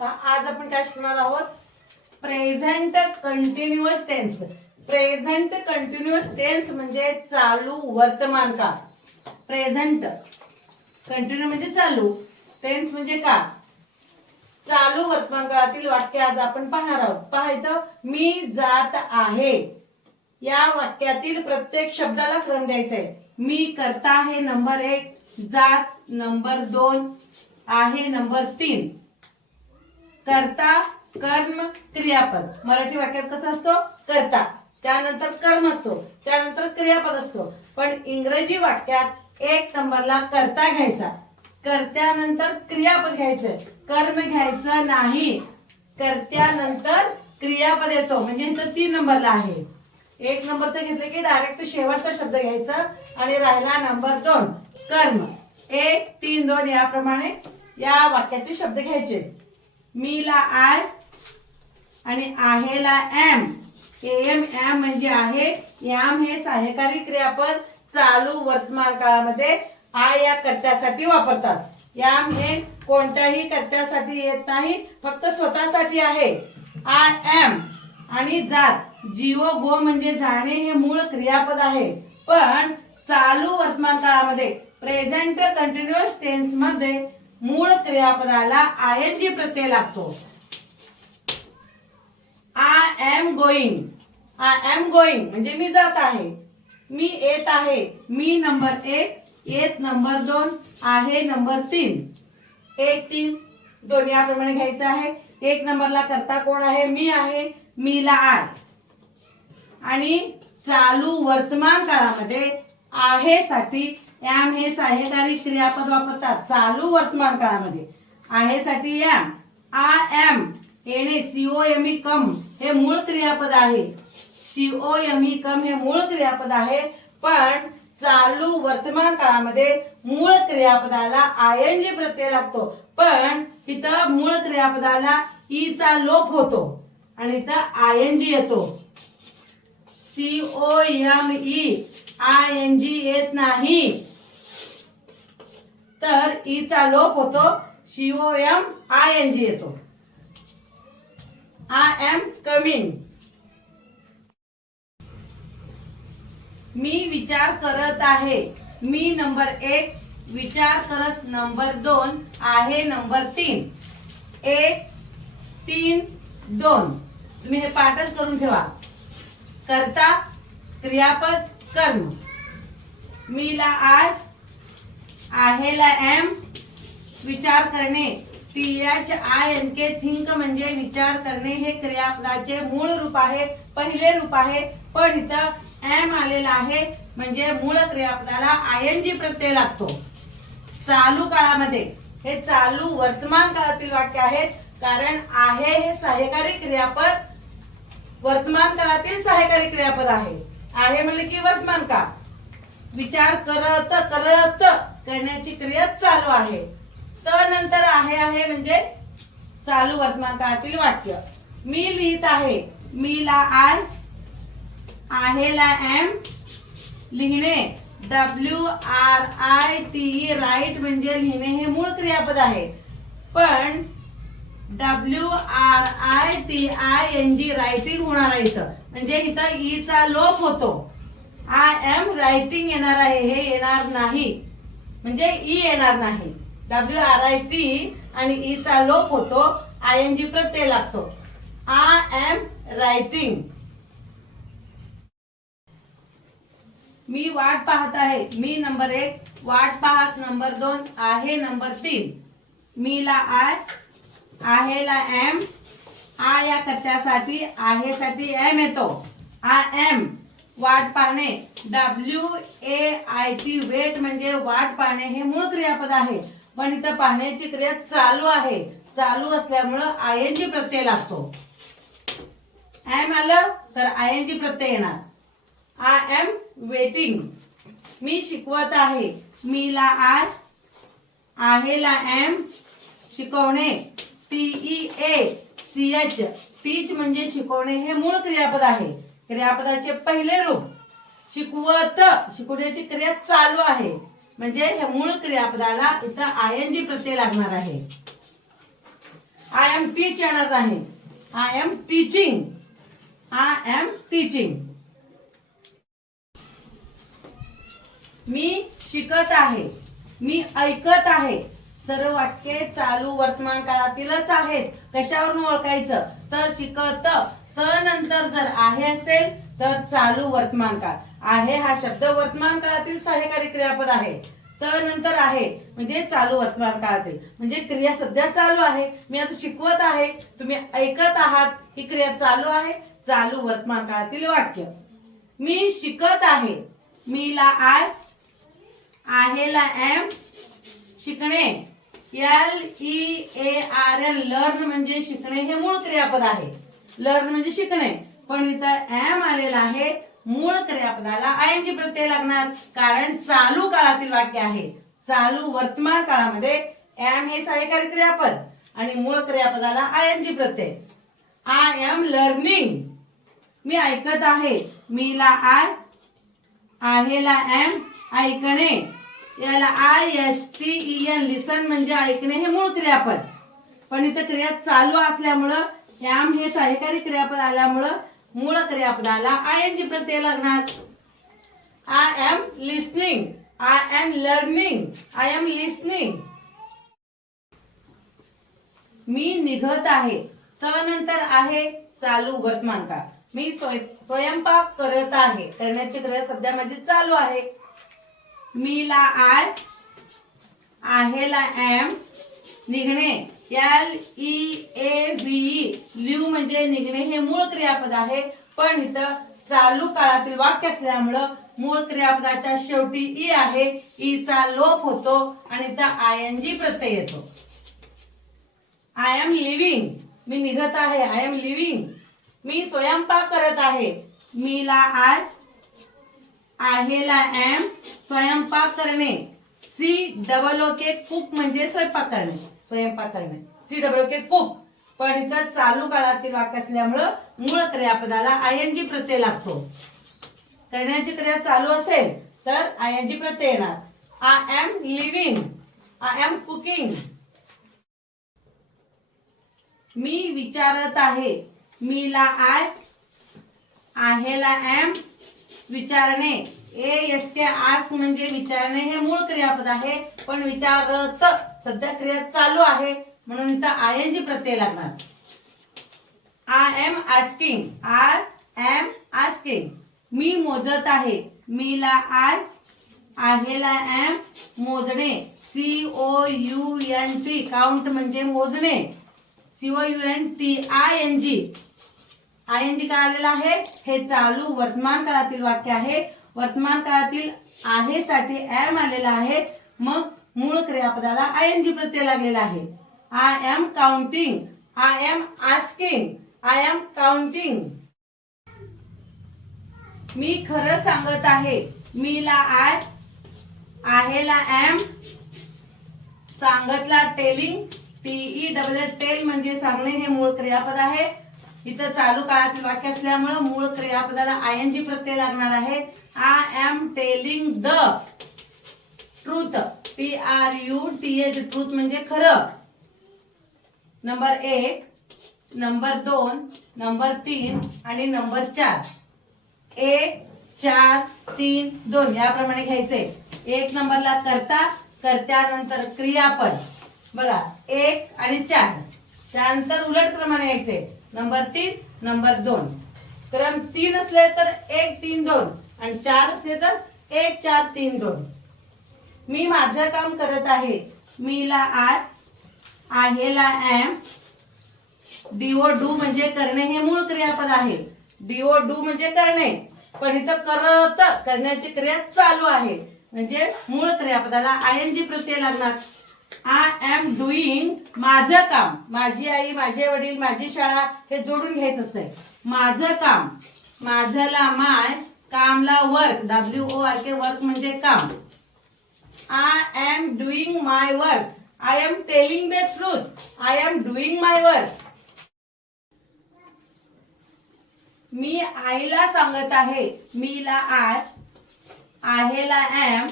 आज आपण काय शिकणार आहोत? Present continuous tense present continuous tense म्हणजे चालू वर्तमान काळ. प्रेझेंट कंटिन्यू म्हणजे चालू. टेन्स म्हणजे का चालू वर्तमान काळातील वाक्य आज आपण पाहणार आहोत. पाहायचं मी जात आहे. या वाक्यातील प्रत्येक शब्दाला क्रम द्यायचा आहे मी करता आहे नंबर एक जात नंबर दोन आहे नंबर तीन. कर्ता कर्म क्रियापद. मराठी वाक्यात कसा असतो? कर्ता. त्यानंतर कर्म असतो. त्यानंतर क्रियापद असतो. पण इंग्रजी वाक्यात एक नंबरला कर्ता घ्यायचा. कर्त्यानंतर क्रियापद घ्यायचं. कर्म घ्यायचं नाही. कर्त्यानंतर क्रियापद येतो. म्हणजे इथं तीन नंबरला आहे. एक नंबरचं घेतलं की डायरेक्ट शेवटचा शब्द घ्यायचा आणि राहिला नंबर दोन. कर्म. एक तीन दोन याप्रमाणे या वाक्याचे शब्द घ्यायचे. मी ला आय आणि आहे ला एम. एम एम म्हणजे आहे याम हे सहाय्यकारी क्रियापद चालू वर्तमान काळामध्ये आय या कर्त्यासाठी वापरतात. याम हे कोणत्याही कर्त्यासाठी येत नाही फक्त स्वतःसाठी आहे. आय एम आणि जात. जीव गो म्हणजे जाणे हे मूळ क्रियापद आहे. पण चालू वर्तमान काळामध्ये प्रेझेंट कंटिन्युअस टेन्समध्ये मूळ क्रियापदाला आय एन जी प्रत्यय लागतो. I am going I am going म्हणजे मी जात आहे. मी येत आहे. मी नंबर एक येत नंबर दोन आहे नंबर तीन. एक तीन. दोन याप्रमाणे घ्यायचं आहे. एक नंबरला करता कोण आहे? मी आहे. मीला आय आणि चालू वर्तमान काळामध्ये आहे साठी एम हे सहाय्यकारी क्रियापद वापरतात चालू वर्तमान काळामध्ये. आहे साठी एम आय एम येणे सीओ एम ई कम हे मूळ क्रियापद आहे. सीओ एम ई कम हे मूळ क्रियापद आहे पण चालू वर्तमान काळामध्ये मूळ क्रियापदाला आय एन जी प्रत्यय लागतो. पण इथं मूळ क्रियापदाला ईचा चा लोप होतो आणि इथं आय एन जी येतो. CO M E I N G येत नाही. तर ई चा लोप होतो. C M I N G येतो. I am coming. मी विचार करत आहे. मी नंबर एक विचार करत नंबर दोन आहे नंबर तीन. एक तीन दोन. तुम्ही हे पाठच करून ठेवा. करता क्रियापद कर्म. मीला आहे आहेला एम विचार करणे. T H I N K think म्हणजे विचार करणे. हे क्रियापदाचे मूळ रूप आहे पहिले रूप आहे. पण इथं एम आलेला आहे म्हणजे मूळ क्रियापदाला आय एन जी प्रत्यय लागतो. चालू काळामध्ये. हे चालू वर्तमान काळातील वाक्य आहेत कारण आहे हे सहाय्यकारी क्रियापद. वर्तमान काळातील सहाय्यकारी क्रियापद आहे. आहे म्हणलं की वर्तमान काळ. विचार करत करत करण्याची क्रिया चालू आहे. तर नंतर आहे आहे म्हणजे चालू वर्तमान काळातील वाक्य. मी लिहित आहे. मी ला आय आहेला एम लिहिणे. W R I T write म्हणजे लिहिणे हे मूळ क्रियापद आहे. पण W R I T I N G writing होणार आहे इथं. म्हणजे इथं ई चा लोप होतो. आय एम रायटिंग येणार आहे हे येणार नाही. म्हणजे ई येणार नाही. डब्ल्यू आर आय टी आणि ई चा लोप होतो आय एन जी प्रत्यय लागतो. आय एम रायटिंग मी वाट पाहत आहे. मी नंबर एक वाट पाहत नंबर दोन आहे नंबर तीन. मी ला आय आहे ला एम आ या कथ्यासाठी आहेसाठी एम येतो. आय एम वाट पाहणे. W A I T wait म्हणजे वाट पाहणे हे मूळ क्रियापद आहे. पण इथं पाहण्याची क्रिया चालू आहे. चालू असल्यामुळं आय एन जी प्रत्यय लागतो. एम आलं तर आय एन जी प्रत्यय येणार. आय एम वेटिंग मी शिकवत आहे. मीला आय आहेला एम शिकवणे. TE A C H teach म्हणजे शिकवणे हे मूळ क्रियापद आहे. क्रियापदाचे पहिले रूप शिकवत शिकवण्याची क्रिया चालू आहे. म्हणजे हे मूळ क्रियापदाला इथं आय एन जी प्रत्यय लागणार आहे. आय एम टीच येणार नाही I am teaching I am teaching मी शिकत आहे. मी ऐकत आहे. सर्व वाक्ये चालू वर्तमान काळातीलच आहेत. कशावरून ओळखायचं? तर शिकत त नंतर जर आहे असेल तर चालू वर्तमान काळ. आहे हा शब्द वर्तमान काळातील सहाय्यकारी क्रियापद आहे. तर नंतर आहे म्हणजे चालू वर्तमान काळातील. म्हणजे क्रिया सध्या चालू आहे. मी आता शिकवत आहे तुम्ही ऐकत आहात ही क्रिया चालू आहे चालू वर्तमान काळातील वाक्य. मी शिकत आहे मीला आय आहे ला एम शिकणे. L E A R L learn म्हणजे शिकणे हे मूळ क्रियापद आहे. लर्न म्हणजे शिकणे. पण इथं एम आलेला आहे. मूळ क्रियापदाला आयएनजी प्रत्यय लागणार. कारण चालू काळातील वाक्य आहे. चालू वर्तमान काळामध्ये एम हे सहाय्यकारी क्रियापद आणि मूळ क्रियापदाला आयएनजी प्रत्यय. आय एम लर्निंग मी ऐकत आहे. मी ला आय आहेला एम ऐकणे. याला I S T E N listen म्हणजे ऐकणे हे मूळ क्रियापद. पण इथं क्रिया चालू असल्यामुळं श्याम हे सहाय्यकारी क्रियापद आल्यामुळं मूळ क्रियापदाला आय एन जी प्रत्यय लागणार. I am listening I am learning I am listening मी निघत आहे. नंतर आहे चालू वर्तमान काळ. मी स्वयंपाक करत आहे. करण्याची क्रिया सध्या माझी चालू आहे. मी ला आय आहे ला एम निघणे. L E A V leave म्हणजे निघणे हे मूळ क्रियापद आहे. पण इथं चालू काळातील वाक्य असल्यामुळं मूळ क्रियापदाच्या शेवटी ई आहे. E ईचा लोप होतो आणि इथं आय एन जी प्रत्यय येतो. आय एम लिव्हिंग मी निघत आहे. आय एम लिव्हिंग मी स्वयंपाक करत आहे. मी ला आय आहे ला एम स्वयंपाक करणे. सी डबल ओके कुक म्हणजे स्वयंपाक करणे. स्वयंपाक करणे सी डबल के कुक पण इथं चालू काळातील वाक्य असल्यामुळं मूळ क्रियापदाला आयएनजी प्रत्यय लागतो. करण्याची क्रिया चालू असेल तर आयएनजी प्रत्यय येणार. I am leaving I am cooking मी विचारत आहे. मी ला आय आहेला एम विचारणे. ए आस्क म्हणजे विचारणे हे मूळ क्रियापद आहे. पण विचारत सध्या क्रिया चालू आहे. म्हणून इथं आय एन जी प्रत्यय लागणार. I am asking. I am asking. मी मोजत आहे. मीला आय आहेला एम मोजणे. C O U N T count म्हणजे मोजणे. CO U N T I N G. I N G काय आलेलं आहे? हे चालू वर्तमान काळातील वाक्य आहे. वर्तमान काळातील आहे साठी एम आलेला आहे. मग मूळ क्रियापदाला आय एन जी प्रत्यय लागलेला आहे. I am counting I am asking I am counting मी खरं सांगत आहे. मीला आय आहेला एम सांगतला टेलिंग टीई डबल टेल म्हणजे सांगणे हे मूळ क्रियापद आहे. इथं चालू काळातील वाक्य असल्यामुळं मूळ क्रियापदाला आय एन जी प्रत्यय लागणार आहे. I am telling the truth T R U T H truth म्हणजे खरं. नंबर एक नंबर दोन नंबर तीन आणि नंबर चार. एक चार तीन दोन याप्रमाणे घ्यायचे. एक नंबरला करता कर्त्यानंतर क्रियापद. बघा एक आणि चार. त्यानंतर उलट क्रमाने यायचे. नंबर तीन नंबर दोन. क्रम तीन असले तर एक तीन दोन. आणि चार असले तर एक चार तीन दोन. मी माझं काम करत आहे. मीला आय आहेला एम. डीओ डू म्हणजे करणे हे मूळ क्रियापद आहे. डीओ डू म्हणजे करणे. पण इथं करत करण्याची क्रिया चालू आहे. म्हणजे मूळ क्रियापदाला आय एन जी प्रत्यय लागणार. आय एम डुईंग माझं काम. माझी आई माझे वडील माझी शाळा हे जोडून घ्यायचं असतंय. माझं काम. माझला my Kamla work W O R K work म्हणजे काम. I am doing my work I am telling the truth I am doing my work मी आईला सांगत आहे. मीला आय आहेला एम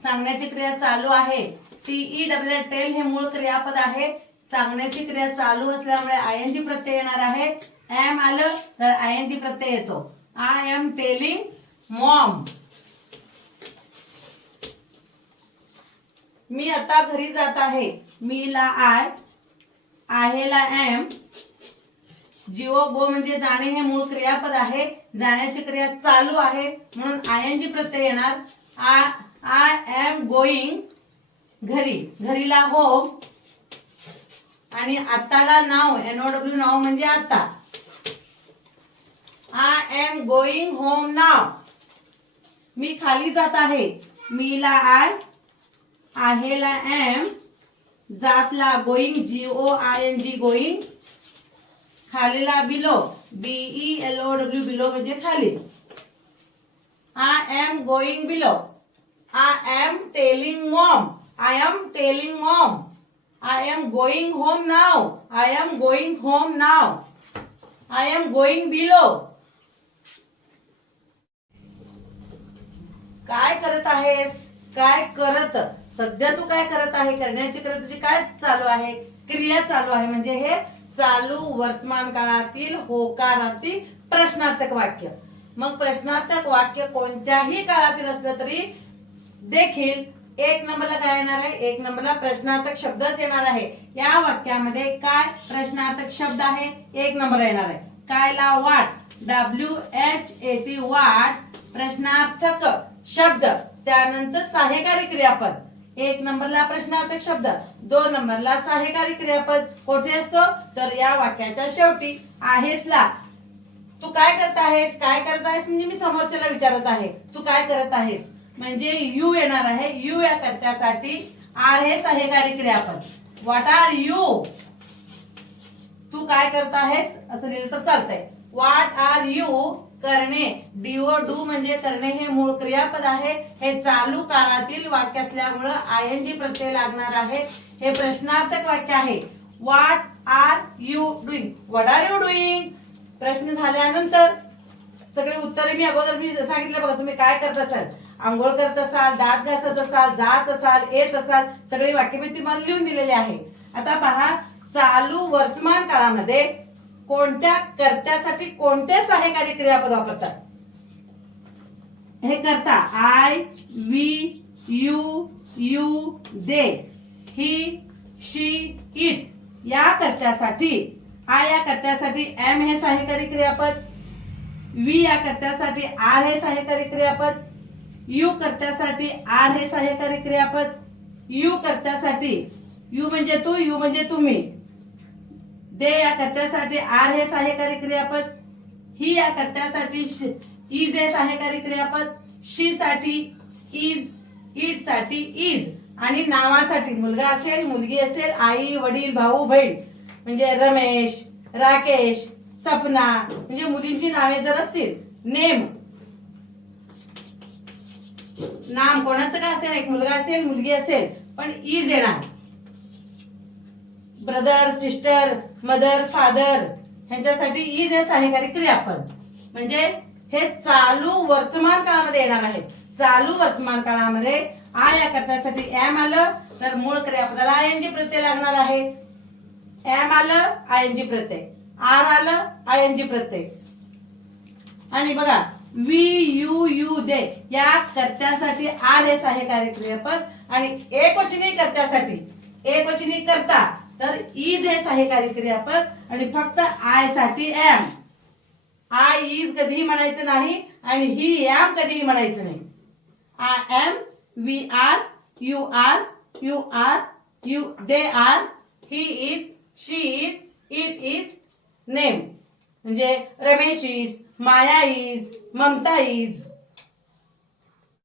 सांगण्याची क्रिया चालू आहे. टीई डब्ल्यू टेल हे मूळ क्रियापद आहे. सांगण्याची क्रिया चालू असल्यामुळे आयएनजी प्रत्यय येणार आहे. एम आलं तर आयएनजी प्रत्यय येतो. आय एम टेलिंग मॉम मी आता घरी जात आहे. मी ला आय आहेला एम जिओ गो म्हणजे जाणे हे मूळ क्रियापद आहे. जाण्याची क्रिया चालू आहे. म्हणून आयएनजी प्रत्यय येणार. आय एम गोईंग घरी. घरीला होम आणि आत्ताला नाव एनओडब्ल्यू नाव म्हणजे आत्ता. I am going home now मी खाली जात आहे. मीला आय आहेला एम जातला going G O I N G going खालीला below BE L O W below म्हणजे खाली. I am going below I am telling mom I am telling mom I am going home now I am going home now I am going below काय करत आहेस? काय करत? सध्या तू काय करत आहे? करण्याची करत तुझी काय चालू आहे? क्रिया चालू आहे म्हणजे हे चालू वर्तमान काळातील होकारातील प्रश्नार्थक वाक्य. मग प्रश्नार्थक वाक्य कोणत्याही काळातील असलं तरी देखील एक नंबरला काय येणार आहे? एक नंबरला प्रश्नार्थक शब्दच येणार आहे. या वाक्यामध्ये काय प्रश्नार्थक शब्द आहे? एक नंबर येणार आहे. कायला वाट? W H A T what प्रश्नार्थक शब्द. त्यानंतर सहाय्यकारी क्रियापद. एक नंबरला प्रश्नार्थक शब्द. दोन नंबरला सहाय्यकारी क्रियापद. कोठे असतो? तर या वाक्याच्या शेवटी आहेसला तू काय करत आहेस? काय करत आहेस? म्हणजे मी समोरच्याला विचारत आहे. तू काय करत आहेस? म्हणजे यू येणार आहे. यू या कर्त्यासाठी आर हे सहकारी क्रियापद. व्हॉट आर यू तू काय करत आहेस? असं लिहिलं तर चालतंय. व्हॉट आर यू करणे. डीओ डू म्हणजे करणे हे मूळ क्रियापद आहे. हे चालू काळातील वाक्य असल्यामुळं आय एन जी प्रत्यय लागणार आहे. हे प्रश्नार्थक वाक्य आहे. What are you doing what are you doing प्रश्न झाल्यानंतर सगळे उत्तरे मी अगोदर मी सांगितलं बघा तुम्ही काय करत असाल. आंघोळ करत असाल दात घासत असाल जात असाल येत असाल सगळे वाक्य तुम्हाला लिहून दिलेले आहे. आता पहा चालू वर्तमान काळामध्ये कोणत्या कर्त्यासाठी कोणते सहाय्यकारी क्रियापद वापरतात? हे करता I we you you they he she it या कर्त्यासाठी आय या कर्त्यासाठी एम हे सहाय्यकारी क्रियापद वी या कर्त्यासाठी आर हे सहाय्यकारी क्रियापद यू कर्त्यासाठी आर हे सहाय्यकारी क्रियापद. यू कर्त्यासाठी. यू म्हणजे तू यू म्हणजे तुम्ही. दे या कर्त्यासाठी आर हे सहाय्यकारी क्रियापद. ही या कर्त्यासाठी इज हे सहाय्यकारी क्रियापद. शी साठी इज इटसाठी इज. आणि नावासाठी मुलगा असेल मुलगी असेल आई वडील भाऊ बहीण. म्हणजे रमेश राकेश सपना. म्हणजे मुलींची नावे जर असतील नेम. नाम कोणाचं का असेल? एक मुलगा असेल मुलगी असेल पण इज येणार. ब्रदर सिस्टर मदर फादर ह्यांच्यासाठी इज हे सहाय्यकारी क्रियापद. म्हणजे हे चालू वर्तमान काळामध्ये येणार आहे. चालू वर्तमान काळामध्ये आ या कर्त्यासाठी एम आलं तर मूळ क्रियापदाला आय एन जी प्रत्यय लागणार आहे. एम आलं I N G Pratyaya. Are आलं आय एन जी प्रत्यय. आणि बघा वी यू यू दे. या कर्त्यासाठी आर हे सहाय्यकारी क्रियापद आणि एकवचनी कर्त्यासाठी एकवचनी करता तर इज हे सहाय्यकारी कार्यक्रियापद. आणि फक्त आयसाठी एम. आय इज कधीही म्हणायचं नाही आणि ही एम कधीही म्हणायचं नाही. I am we are you are you are you are they are he is she is it is. Name Ramesh is Maya is Mamata is